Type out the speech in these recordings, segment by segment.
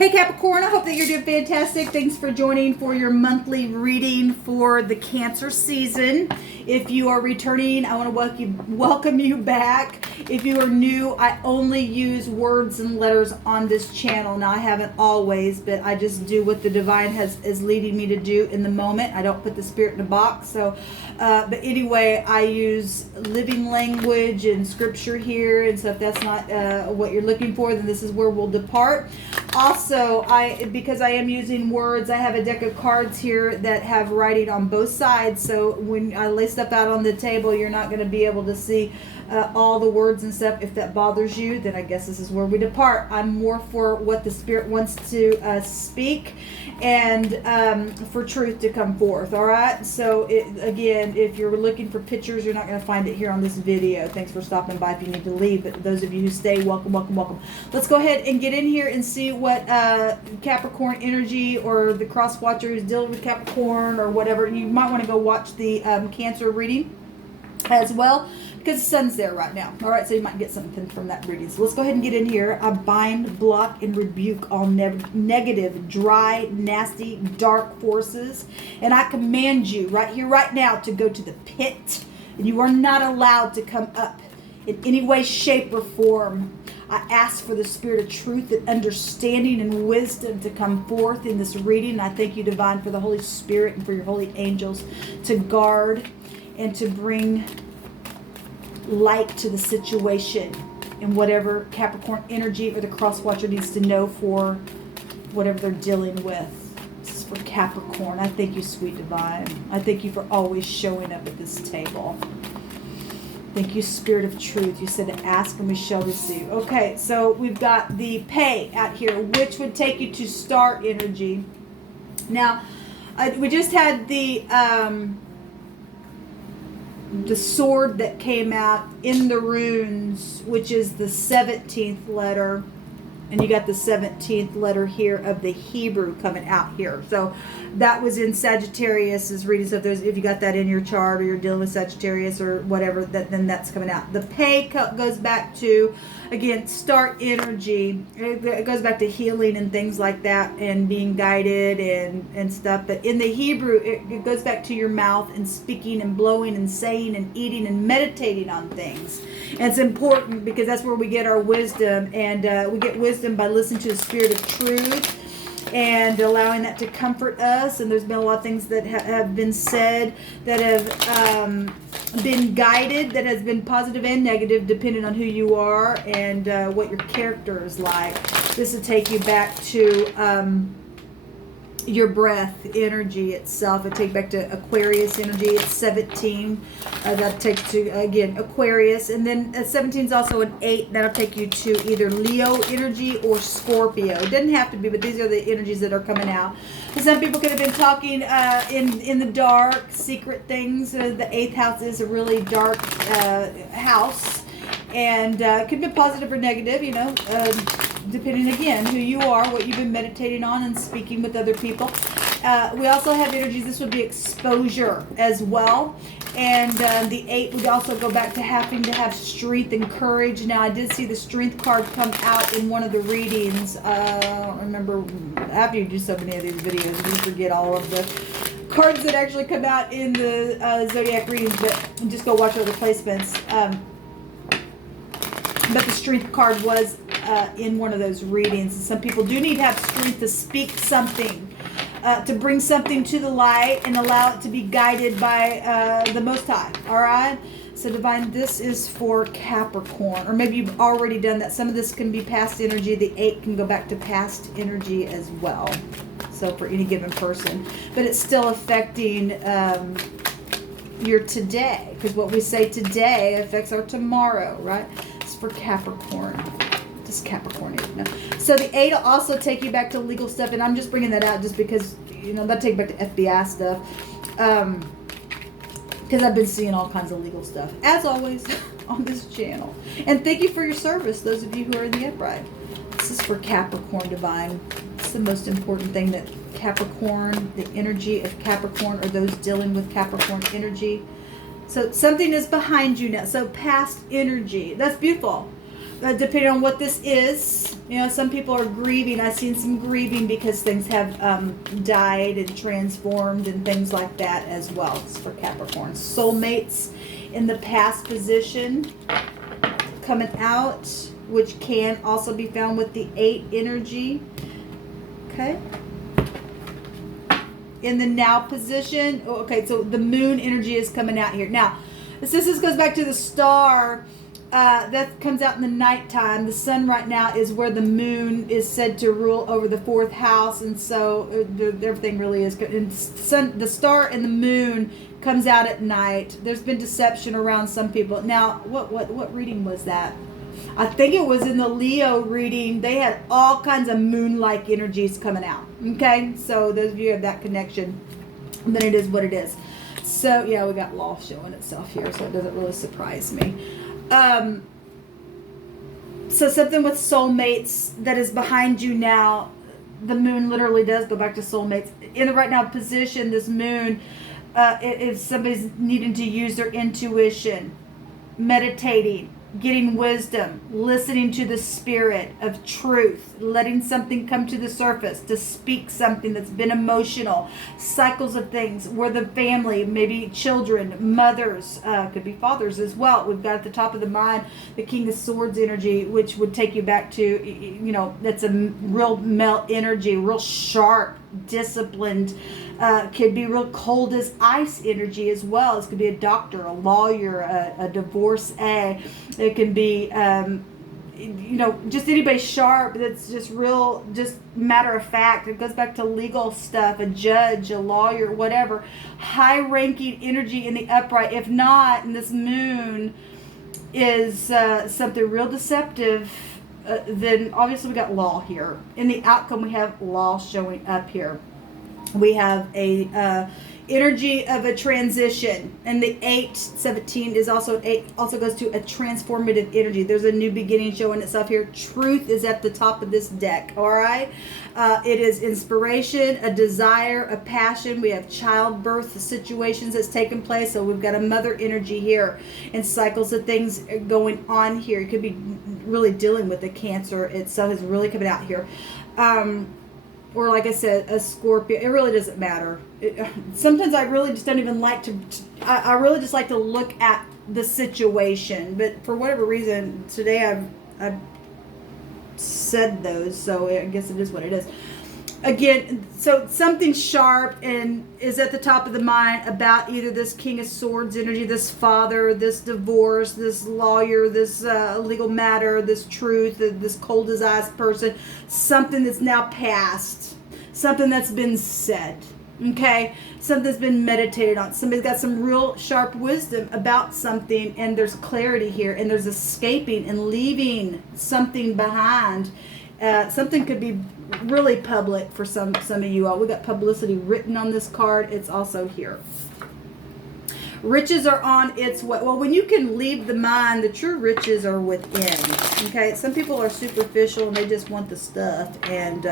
Hey Capricorn, I hope that you're doing fantastic. Thanks for joining for your monthly reading for the Cancer season. If you are returning, I want to welcome you back. If you are new, I only use words and letters on this channel. Now I haven't always, but I just do what the divine is leading me to do in the moment. I don't put the spirit in a box. So, but anyway, I use living language and scripture here. And so if that's not what you're looking for, then this is where we'll depart. Also, because I am using words, I have a deck of cards here that have writing on both sides. So when I lay stuff out on the table, you're not going to be able to see all the words and stuff. If that bothers you, then I guess this is where we depart. I'm more for what the Spirit wants to speak and for truth to come forth. All right. So again, if you're looking for pictures, you're not going to find it here on this video. Thanks for stopping by. If you need to leave, but those of you who stay, welcome, welcome, welcome. Let's go ahead and get in here and see what Capricorn energy or the cross watcher who's dealing with Capricorn or whatever. You might want to go watch the Cancer reading as well, because the sun's there right now. All right, so you might get something from that reading. So let's go ahead and get in here. I bind, block, and rebuke all negative, dry, nasty, dark forces. And I command you right here, right now, to go to the pit. And you are not allowed to come up in any way, shape, or form. I ask for the spirit of truth and understanding and wisdom to come forth in this reading. And I thank you, Divine, for the Holy Spirit and for your holy angels to guard and to bring light to the situation and whatever Capricorn energy or the cross watcher needs to know for whatever they're dealing with. This is for Capricorn. I thank you, sweet Divine. I thank you for always showing up at this table. Thank you, Spirit of Truth. You said to ask and we shall receive. Okay, so we've got the pay out here, which would take you to star energy. Now, we just had the sword that came out in the runes, which is the 17th letter. And you got the 17th letter here of the Hebrew coming out here. So that was in Sagittarius's reading. So if you got that in your chart or you're dealing with Sagittarius or whatever, then that's coming out. The pay goes back to, again, start energy. It goes back to healing and things like that and being guided and stuff. But in the Hebrew, it goes back to your mouth and speaking and blowing and saying and eating and meditating on things. And it's important because that's where we get our wisdom. And we get wisdom by listening to the Spirit of Truth and allowing that to comfort us. And there's been a lot of things that have been said that have been guided, that has been positive and negative depending on who you are and what your character is like. This will take you back to your breath energy itself. It takes back to Aquarius energy. It's 17. That takes to, again, Aquarius. And then 17 is also an 8. That'll take you to either Leo energy or Scorpio. It doesn't have to be, but these are the energies that are coming out. And some people could have been talking in the dark, secret things. The 8th house is a really dark house. And it could be positive or negative, you know, depending, again, who you are, what you've been meditating on and speaking with other people. We also have energies. This would be exposure as well. And the 8 would also go back to having to have strength and courage. Now, I did see the strength card come out in one of the readings. I don't remember. After you do so many of these videos, you forget all of the cards that actually come out in the zodiac readings. But just go watch other placements. But the strength card was in one of those readings. And some people do need to have strength to speak something, to bring something to the light and allow it to be guided by the Most High. All right? So, Divine, this is for Capricorn. Or maybe you've already done that. Some of this can be past energy. The 8 can go back to past energy as well. So, for any given person. But it's still affecting your today. Because what we say today affects our tomorrow, right? For Capricorn. Just Capricorn 8. No. So the 8 will also take you back to legal stuff, and I'm just bringing that out just because, you know, that take back to FBI stuff. Because I've been seeing all kinds of legal stuff, as always, on this channel. And thank you for your service, those of you who are in the upright. This is for Capricorn, Divine. It's the most important thing that Capricorn, the energy of Capricorn, or those dealing with Capricorn energy. So something is behind you now. So past energy. That's beautiful. depending on what this is. You know, some people are grieving. I've seen some grieving because things have died and transformed and things like that as well. It's for Capricorn. Soulmates in the past position coming out, which can also be found with the 8 energy. Okay. In the now position, okay, so the moon energy is coming out here. Now, this goes back to the star that comes out in the nighttime. The sun right now is where the moon is said to rule over the 4th house, and so everything really is good. And the star and the moon comes out at night. There's been deception around some people. Now, what reading was that? I think it was in the Leo reading. They had all kinds of moon-like energies coming out. Okay, so those of you who have that connection, then it is what it is. So yeah, we got law showing itself here, so it doesn't really surprise me. So something with soulmates that is behind you now. The moon literally does go back to soulmates. In the right now position, this moon, if somebody's needing to use their intuition, meditating, getting wisdom, listening to the spirit of truth, letting something come to the surface, to speak something that's been emotional, cycles of things where the family, maybe children, mothers, could be fathers as well. We've got at the top of the mind the King of Swords energy, which would take you back to, you know, that's a real male energy, real sharp, disciplined, could be real cold as ice energy as well. This could be a doctor, a lawyer, a divorcee. It can be, you know, just anybody sharp that's just real, just matter of fact. It goes back to legal stuff, a judge, a lawyer, whatever. High-ranking energy in the upright. If not, and this moon is something real deceptive, then obviously we got law here. In the outcome, we have law showing up here. We have a energy of a transition, and the 8/17 is also 8, also goes to a transformative energy. There's a new beginning showing itself here. Truth is at the top of this deck. All right, it is inspiration, a desire, a passion. We have childbirth situations that's taken place, so we've got a mother energy here, and cycles of things going on here. It could be really dealing with the Cancer itself is really coming out here. Or like I said, a Scorpio. It really doesn't matter. Sometimes I really just don't even like to, I really just like to look at the situation. But for whatever reason, today I've said those, so I guess it is what it is. Again, so something sharp and is at the top of the mind about either this King of Swords energy, this father, this divorce, this lawyer, this legal matter, this truth, this cold as ice person, something that's now past, something that's been said, okay? Something that's been meditated on. Somebody's got some real sharp wisdom about something, and there's clarity here, and there's escaping and leaving something behind. Something could be really public for some of you all. We got publicity written on this card. It's also here. Riches are on its way. Well, when you can leave the mind, the true riches are within. Okay, some people are superficial and they just want the stuff, and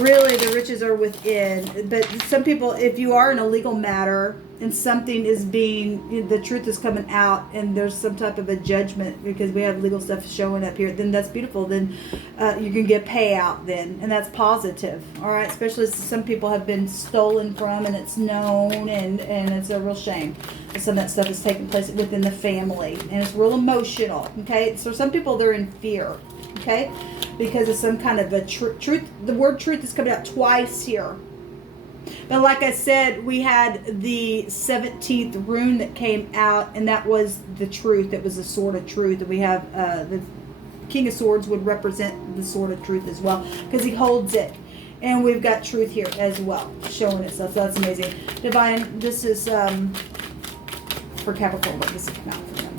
really the riches are within. But some people, if you are in a legal matter and something is being, the truth is coming out, and there's some type of a judgment because we have legal stuff showing up here, then that's beautiful. Then you can get payout then, and that's positive. All right, especially some people have been stolen from, and it's known, and it's a real shame. Some of that stuff is taking place within the family, and it's real emotional. Okay, so some people, they're in fear. Okay, because of some kind of a truth. The word truth is coming out twice here. But like I said, we had the 17th rune that came out, and that was the truth. It was the sword of truth. And we have the King of Swords would represent the sword of truth as well, because he holds it. And we've got truth here as well, showing itself. So that's amazing. Divine, this is for Capricorn, but this will come out for them.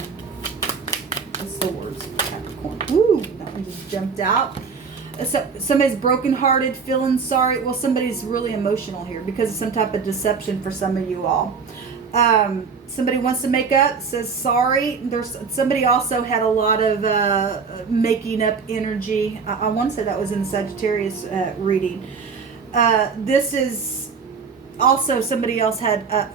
The swords for Capricorn. Ooh, that one just jumped out. So somebody's brokenhearted, feeling sorry. Well, somebody's really emotional here because of some type of deception for some of you all. Somebody wants to make up, says sorry. There's somebody also had a lot of making up energy. I want to say that was in the Sagittarius reading. This is also somebody else had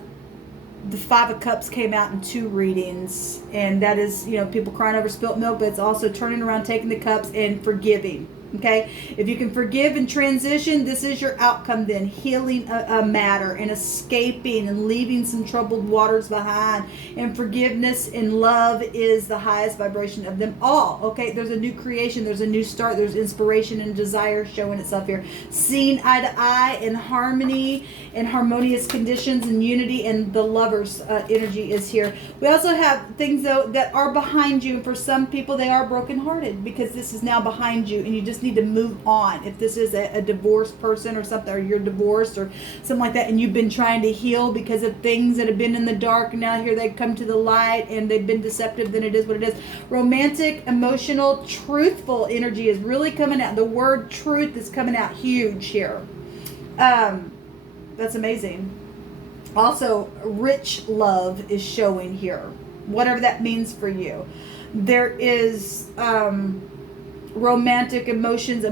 the Five of Cups came out in 2 readings, and that is, people crying over spilt milk, but it's also turning around, taking the cups, and forgiving. Okay, if you can forgive and transition, this is your outcome then. Healing a matter and escaping and leaving some troubled waters behind. And forgiveness and love is the highest vibration of them all. Okay, there's a new creation, there's a new start, there's inspiration and desire showing itself here. Seeing eye to eye in harmony and harmonious conditions and unity, and the lover's energy is here. We also have things though that are behind you. For some people, they are brokenhearted because this is now behind you, and you just need to move on. If this is a divorced person or something, or you're divorced or something like that, and you've been trying to heal because of things that have been in the dark, and now here they come to the light and they've been deceptive, then it is what it is. Romantic, emotional, truthful energy is really coming out. The word truth is coming out huge here. That's amazing. Also, rich love is showing here, whatever that means for you. There is romantic emotions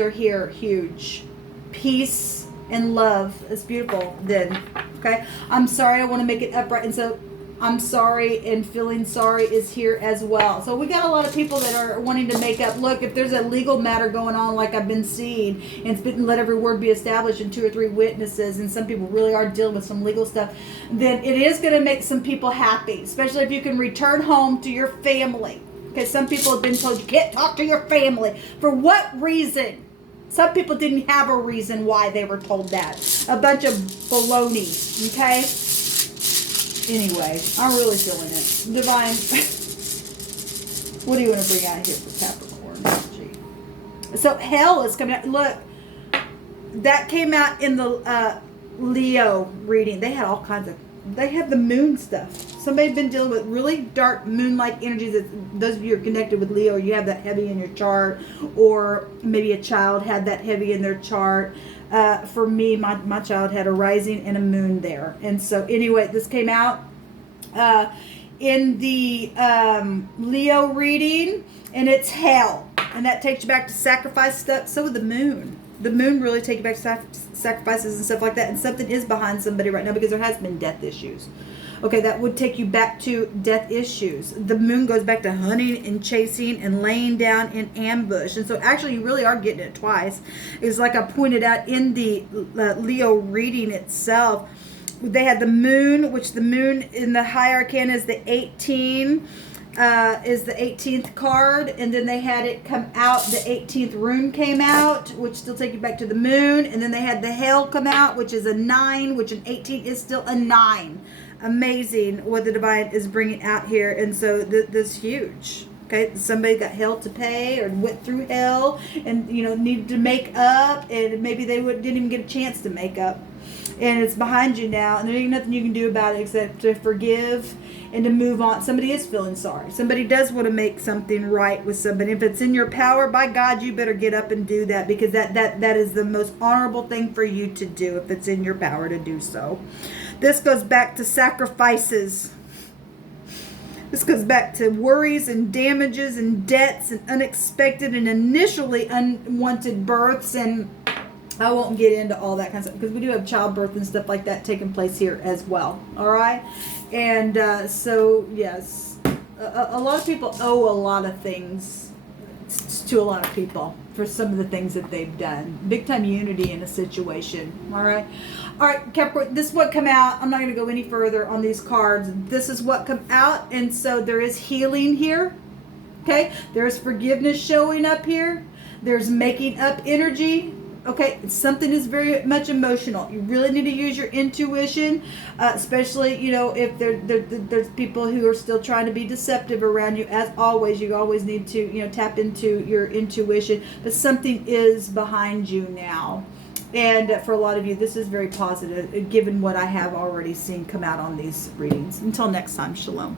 are here, huge. Peace and love is beautiful then. Okay, I'm sorry, I want to make it upright, and so I'm sorry and feeling sorry is here as well. So we got a lot of people that are wanting to make up. Look, if there's a legal matter going on, like I've been seeing, and it's been let every word be established in 2 or 3 witnesses, and some people really are dealing with some legal stuff, then it is going to make some people happy, especially if you can return home to your family. Okay, some people have been told you can't talk to your family. For what reason? Some people didn't have a reason why they were told that. A bunch of baloney, okay? Anyway, I'm really feeling it. Divine, what do you want to bring out here for Capricorn energy? So hell is coming out. Look, that came out in the Leo reading. They had all kinds of, they had the moon stuff. Somebody's been dealing with really dark moon-like energies. That those of you who are connected with Leo, you have that heavy in your chart, or maybe a child had that heavy in their chart. For me, my child had a rising and a moon there. And so anyway, this came out in the Leo reading, and it's hell. And that takes you back to sacrifice stuff. So would the moon. The moon really takes you back to sacrifices and stuff like that. And something is behind somebody right now because there has been death issues. Okay, that would take you back to death issues. The moon goes back to hunting and chasing and laying down in ambush. And so actually you really are getting it twice. It's like I pointed out in the Leo reading itself. They had the moon, which the moon in the high arcana is the 18, is the 18th card. And then they had it come out, the 18th rune came out, which still take you back to the moon. And then they had the hell come out, which is a 9, which an 18 is still a 9. Amazing what the divine is bringing out here. And so this huge. Okay, somebody got hell to pay or went through hell and needed to make up, and maybe they didn't even get a chance to make up, and it's behind you now, and there ain't nothing you can do about it except to forgive and to move on. Somebody is feeling sorry. Somebody does want to make something right with somebody. If it's in your power, by God, you better get up and do that, because that is the most honorable thing for you to do if it's in your power to do so. This goes back to sacrifices. This goes back to worries and damages and debts and unexpected and initially unwanted births, and I won't get into all that kind of stuff because we do have childbirth and stuff like that taking place here as well. All right, and so yes, a lot of people owe a lot of things to a lot of people for some of the things that they've done. Big time unity in a situation. All right. All right, Capricorn, this is what come out. I'm not going to go any further on these cards. This is what come out, and so there is healing here. Okay, there's forgiveness showing up here. There's making up energy. Okay, something is very much emotional. You really need to use your intuition, especially, if there's people who are still trying to be deceptive around you. As always, you always need to, tap into your intuition. But something is behind you now. And for a lot of you, this is very positive, given what I have already seen come out on these readings. Until next time, shalom.